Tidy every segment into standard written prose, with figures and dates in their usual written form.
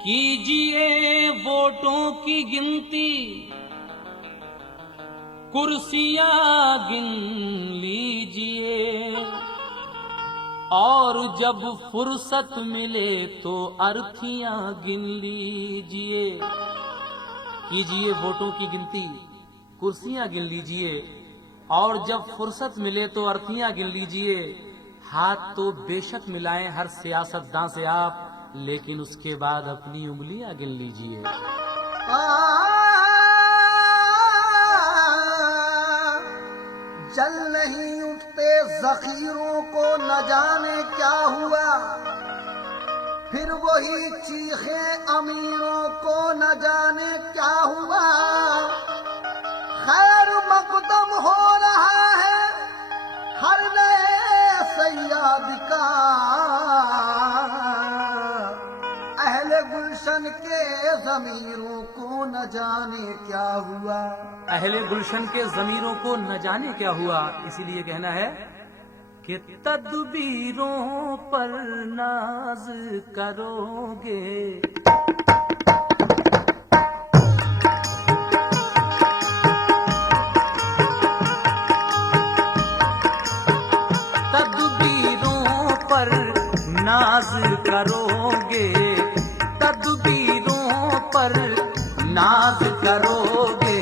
कीजिए वोटों की गिनती, कुर्सियां गिन लीजिए, और जब फुर्सत मिले तो अर्थियां गिन लीजिए। कीजिए वोटों की गिनती, कुर्सियां गिन लीजिए, और जब फुर्सत मिले तो अर्थियां गिन लीजिए। हाथ तो बेशक मिलाएं हर सियासतदां से आप, लेकिन उसके बाद अपनी उंगलियां गिन लीजिए। जल नहीं उठते ज़ख़ीरों को न जाने क्या हुआ, फिर वही चीखे अमीरों को न जाने क्या हुआ। खैर मक़दम हो रहा है हर नए सैयाद का, अहले गुलशन के ज़मीरों को न जाने क्या हुआ। अहले गुलशन के ज़मीरों को न जाने क्या हुआ। इसीलिए कहना है कि तदबीरों पर नाज करोगे, तदबीरों पर नाज करोगे, तदबीरों पर नाज करोगे,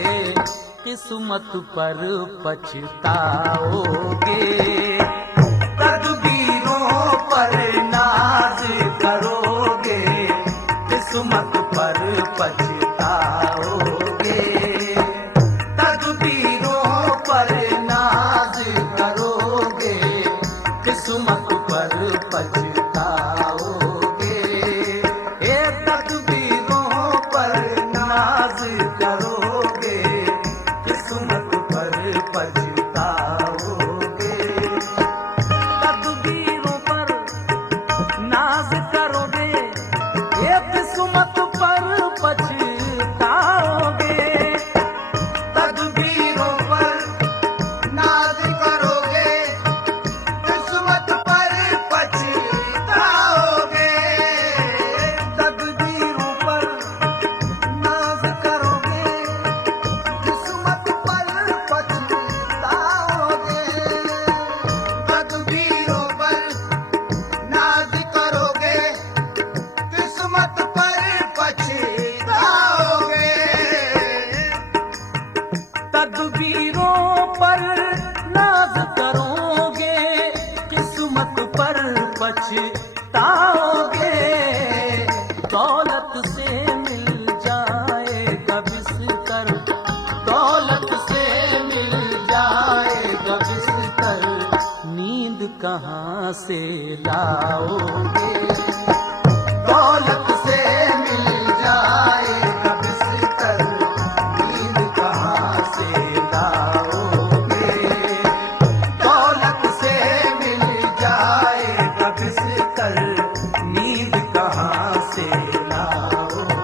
किस्मत पर पछताओगे। तदबीरों पर नाज करोगे, किस्मत पर पछताओगे। तदबीरों पर नाज करोगे, किस्मत पर पछताओगे। ए तदबीरों पर नाज करोगे, किस्मत पर पछताओगे। तदबीरों पर नाज करोगे, ये किस्मत पर पछताओगे। तदबीरों पर नाज करोगे, किस्मत पर पछताओगे। तदबीरों पर नाज करोगे, किस्मत पर पछताओगे। तदबीरों पर नाज करोगे, किस्मत पर पछताओगे। तदबीरों पर नाज करोगे, किस्मत पर पछताओगे। दौलत से मिल जाएगा बिस्तर, दौलत से मिल जाएगा बिस्तर, नींद कहाँ से लाओगे। दौलत से मिल जाएगा बिस्तर, नींद कहाँ से लाओगे। दौलत से मिल जाएगा बिस्तर, नींद कहाँ से लाओगे।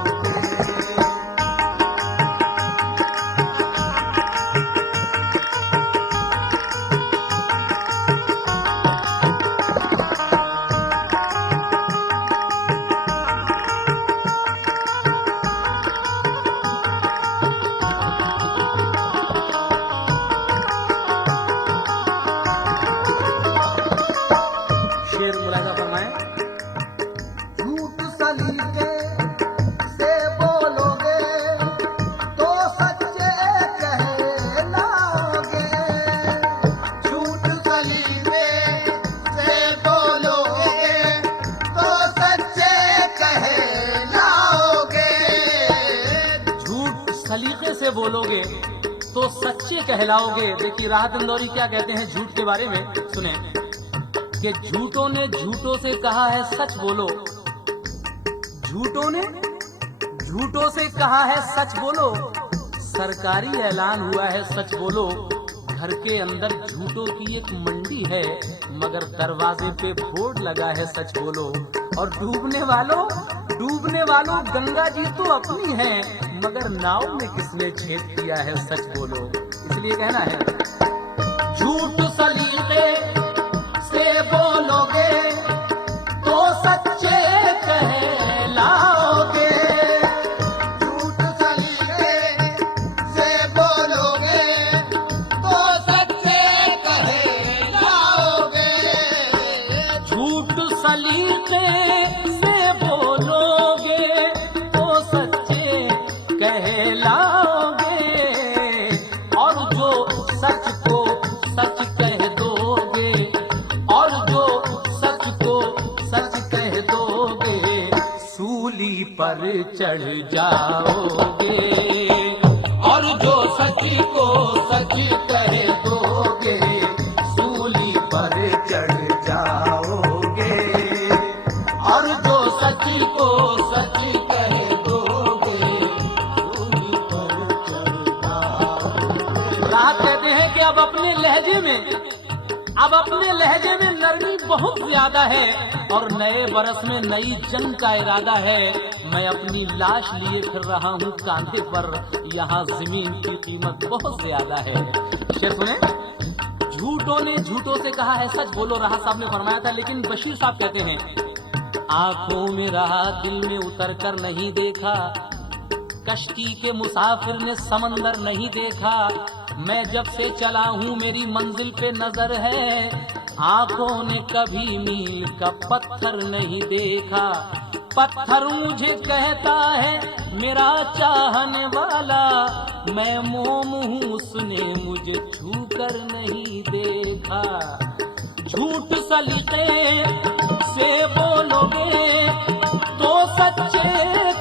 शेर मुलाजा फरमाएं। झूठ सलीके से बोलोगे तो सच्चे कहलाओगे। झूठ सलीके से बोलोगे तो सच्चे कहलाओगे। झूठ सलीके से बोलोगे तो सच्चे कहलाओगे। देखिए राहत इंदौरी क्या कहते हैं झूठ के बारे में, सुने कि झूठों ने झूठों से कहा है सच बोलो, झूठों ने झूठों से कहा है सच बोलो, सरकारी ऐलान हुआ है सच बोलो। घर के अंदर झूठों की एक मंडी है, मगर दरवाजे पे बोर्ड लगा है सच बोलो। और डूबने वालों गंगा जी तो अपनी है, मगर नाव में किसने छेद किया है सच बोलो। इसलिए कहना है, झूठ सलीके से बोलोगे तो सच्चे कहलाओगे। झूठ सलीके से बोलोगे तो सच्चे कहलाओगे। झूठ सलीके से बोलोगे तो सच्चे कहलाओगे। और जो सच को सच कह दोगे, और जो सच को सच कह दोगे, सूली पर चढ़ जाओगे। और जो सच को सच कह दोगे, सूली पर चढ़ जाओगे। और जो सच को सच कह दोगे, सूली पर चढ़ जाओगे। राहत कहते हैं कि अब अपने लहजे में नरमी बहुत ज्यादा है, और नए बरस में नई जंग का इरादा है। मैं अपनी लाश लिए फिर रहा हूँ कांधे पर, यहाँ जमीन की कीमत बहुत ज्यादा है। शेर सुने, झूठों ने झूठों से कहा है सच बोलो, राहत साहब ने फरमाया था। लेकिन बशीर साहब कहते हैं, आंखों में रहा दिल में उतर कर नहीं देखा, कश्ती के मुसाफिर ने समंदर नहीं देखा। मैं जब से चला हूँ मेरी मंजिल पे नजर है, आंखों ने कभी मील का पत्थर नहीं देखा। पत्थर मुझे कहता है मेरा चाहने वाला, मैं मोम हूँ उसने मुझे छू कर नहीं देखा। झूठ सलीके से बोलोगे तो सच्चे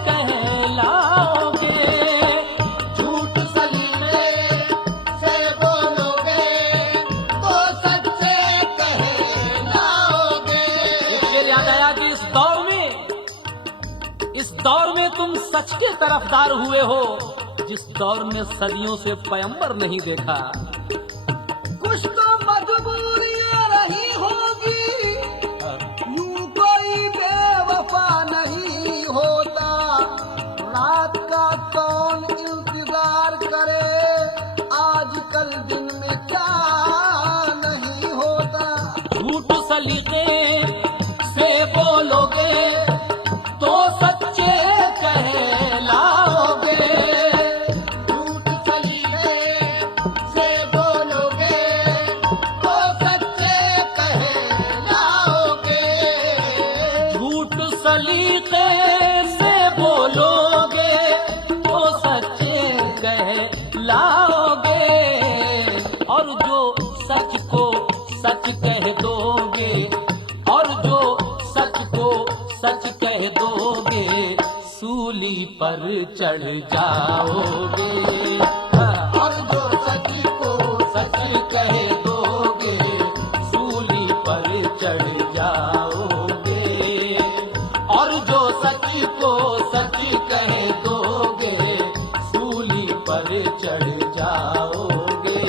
कहलाओगे। झूठ सलीके से बोलोगे तो सच्चे कहलाओगे। एक शेर याद आया कि इस दौर में तुम सच के तरफदार हुए हो, जिस दौर में सदियों से पैगंबर नहीं देखा। कुछ तो मजबूरियां रही होगी, यूं कोई बेवफा नहीं होता। रात का कौन इंतजार करे, आजकल दिन में क्या नहीं होता। झूठ सलीके से बोलोगे तो सच्चे कहलाओगे। झूठ सलीके से बोलोगे तो सच्चे कहलाओगे। झूठ सलीके से बोलोगे तो सच्चे कहलाओगे। और जो सच को सच कह दोगे, और जो सच को सच कह दोगे, सूली पर चढ़ जाओगे। और जो सच को सच कह दोगे, सूली पर चढ़ जाओगे। और जो सच को सच कह दोगे, सूली पर चढ़ जाओगे।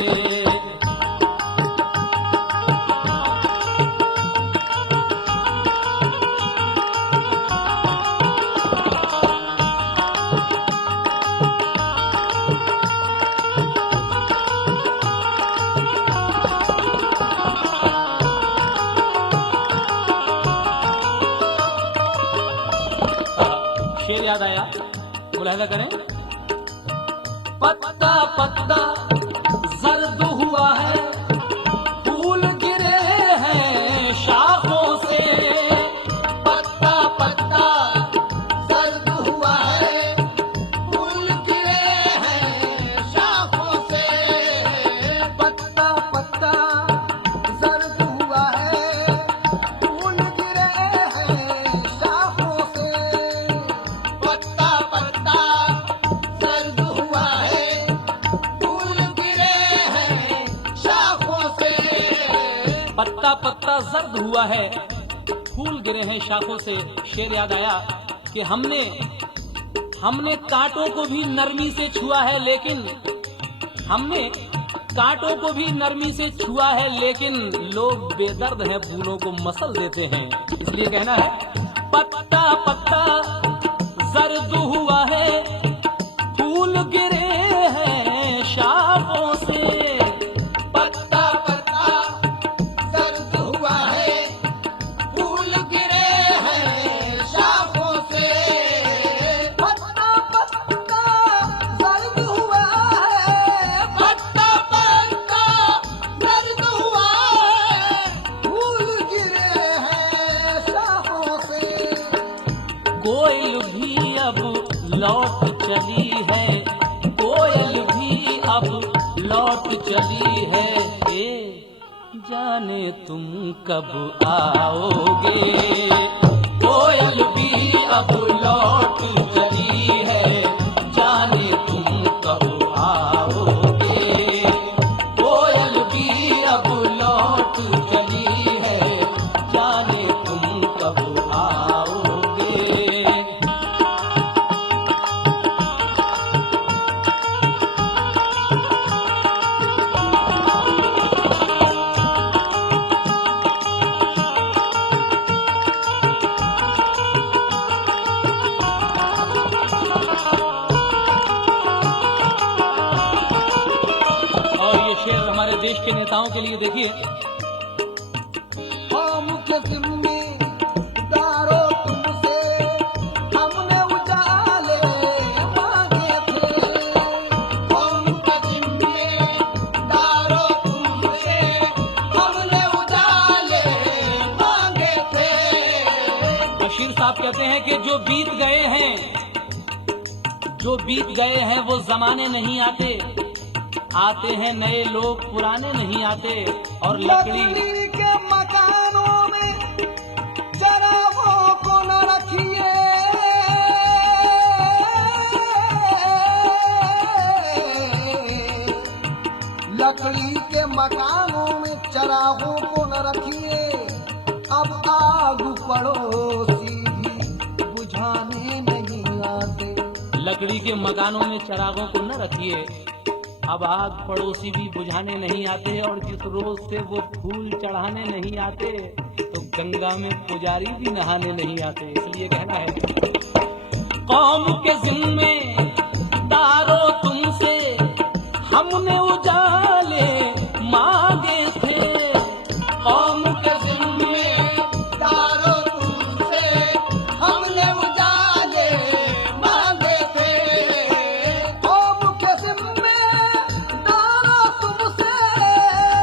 शेर याद आया, मुलाहिजा करें। पत्ता पत्ता जर्द हुआ है, फूल गिरे हैं शाखों से। पत्ता पत्ता जर्द हुआ है, फूल गिरे हैं शाखों से। पत्ता पत्ता जर्द हुआ है, फूल गिरे हैं शाखों से। पत्ता पत्ता जर्द हुआ है, फूल गिरे हैं शाखों से। पत्ता पत्ता जर्द हुआ है, फूल गिरे हैं शाखों से। शेर याद आया कि हमने कांटों को भी नरमी से छुआ है, लेकिन हमने कांटों को भी नरमी से छुआ है, लेकिन लोग बेदर्द हैं, फूलों को मसल देते हैं। इसलिए कहना है पत्ता पत्ता जर्द हुआ है, फूल गिरे हैं शाखों से। पत्ता पत्ता दर्द हुआ है, फूल गिरे हैं शाखों से। पत्ता पत्ता दर्द हुआ है, पत्ता पत्ता दर्द हुआ है, फूल गिरे हैं शाखों से। कोयल भी अब लौट चली है, कोयल भी अब लौट चली है, जाने तुम कब आओगे। कोयल भी अब लौट चली है, जाने तुम कब आओगे। कोयल भी अब लौट चली है, जाने तुम कब आओगे। देश के नेताओं के लिए देखिए, कौम के जिम्मेदारों तुमसे हमने उजाले मांगे थे। कौम के जिम्मेदारों तुमसे हमने उजाले मांगे थे। बशीर साहब कहते हैं कि जो बीत गए हैं वो जमाने नहीं आते, आते हैं नए लोग, पुराने नहीं आते। और लकड़ी के मकानों में चरागों को न रखिए, लकड़ी के मकानों में चरागों को न रखिए। अब आग पड़ोसी भी बुझाने नहीं आते। लकड़ी के मकानों में चरागों को न रखिए, अब आग पड़ोसी भी बुझाने नहीं आते। और जिस रोज से वो फूल चढ़ाने नहीं आते, तो गंगा में पुजारी भी नहाने नहीं आते। इसलिए कहना है कौम के जिम्मेदारों तुमसे हमने उजाले मांगे थे। कौम के जिम्मेदारों तुमसे हमने उजाले मांगे थे। कौम के जिम्मेदारों तुमसे,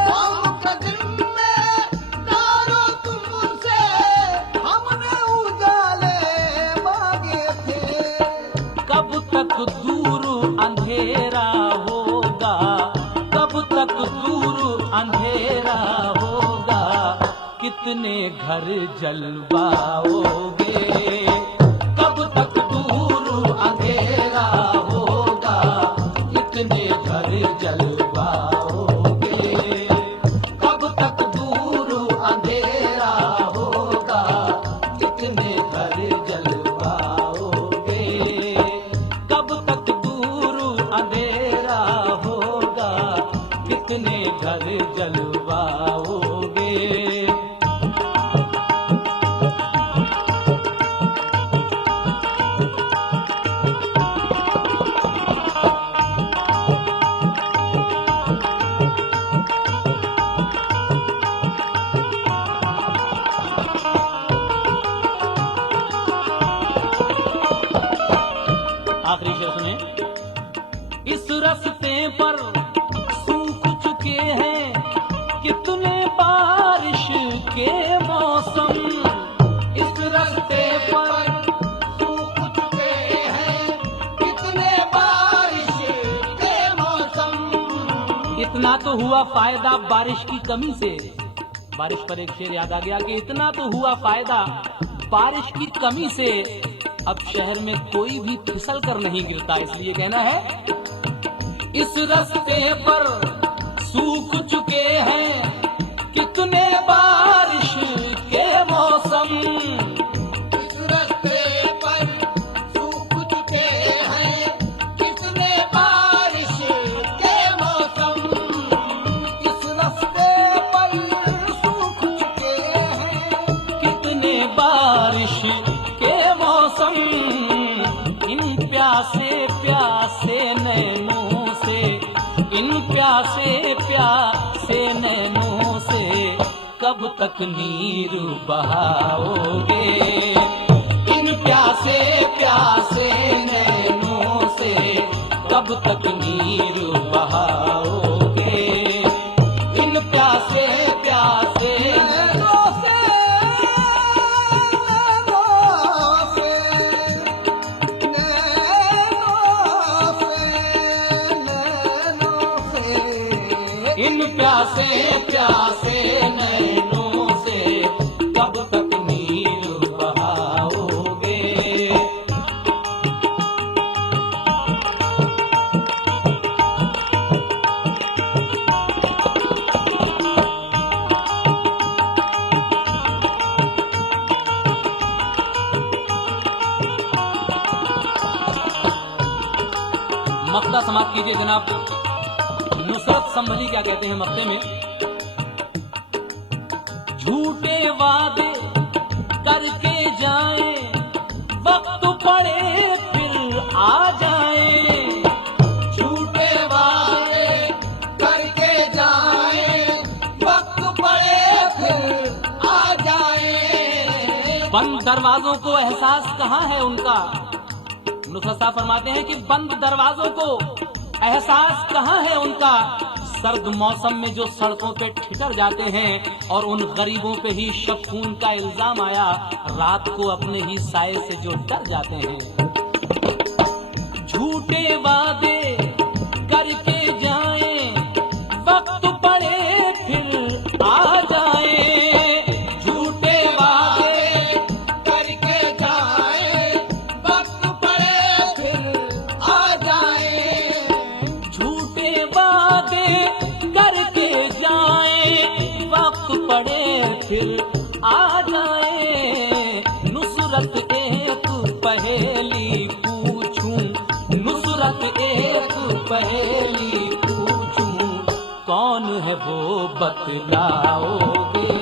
कौम के जिम्मेदारों तुमसे हमने उजाले मांगे थे। कब तक दूर अंधेरा होगा, कब तक दूर अंधेरा होगा, कितने घर जलवाओगे। कब तक दूर अंधेरा होगा, कितने घर जलवाओगे। कब तक दूर अंधेरा होगा, कितने घर जलवाओगे। कब तक दूर अंधेरा होगा, कितने घर जलवाओगे। आखिरी शेर सुने, इस रास्ते पर सूख चुके हैं कितने बारिश के मौसम। इस रास्ते पर सूख चुके हैं कितने बारिश के मौसम। इतना तो हुआ फायदा बारिश की कमी से। बारिश पर एक शेर याद आ गया कि इतना तो हुआ फायदा बारिश की कमी से, अब शहर में कोई भी फिसल कर नहीं गिरता। इसलिए कहना है इस रास्ते पर सूख चुके हैं कितने बारिश के मौसम। इस रास्ते पर सूख चुके हैं कितने बारिश के मौसम। बारिश के मौसम इन प्यासे प्यासे नैनों से, इन प्यासे प्यासे नैनों से कब तक नीर बहाओगे। इन प्यासे प्यासे नैनों से कब तक नीर बहाओगे। इन प्यासे प्यासे नैनों से, इन प्यासे प्यासे नैनों से कब तक नीर बहाओगे। मक्ता समाप्त कीजिए जनाब। नुसरत संभली क्या कहते हैं मक्ते में? झूठे वादे करके जाए, वक्त पड़े फिर आ जाए। झूठे वादे करके जाए, वक्त पड़े फिर आ जाए। बंद दरवाजों को एहसास कहाँ है उनका? नुसरत साहब फरमाते हैं कि बंद दरवाजों को एहसास कहाँ है उनका। सर्द मौसम में जो सड़कों पे ठिठर जाते हैं और उन गरीबों पे ही शफून का इल्जाम आया, रात को अपने ही साए से जो डर जाते हैं। झूठे वादे करके जाएं, वक्त पड़े फिर आ जाए। झूठे वादे करके जाएं, वक्त पड़े फिर आ जाए। झूठे वादे करके जाएं, वक्त पड़े फिर आ जाए। नुसरत एक पहेली पूछूं, नुसरत एक पहेली पूछूं, कौन है वो बतलाओगे।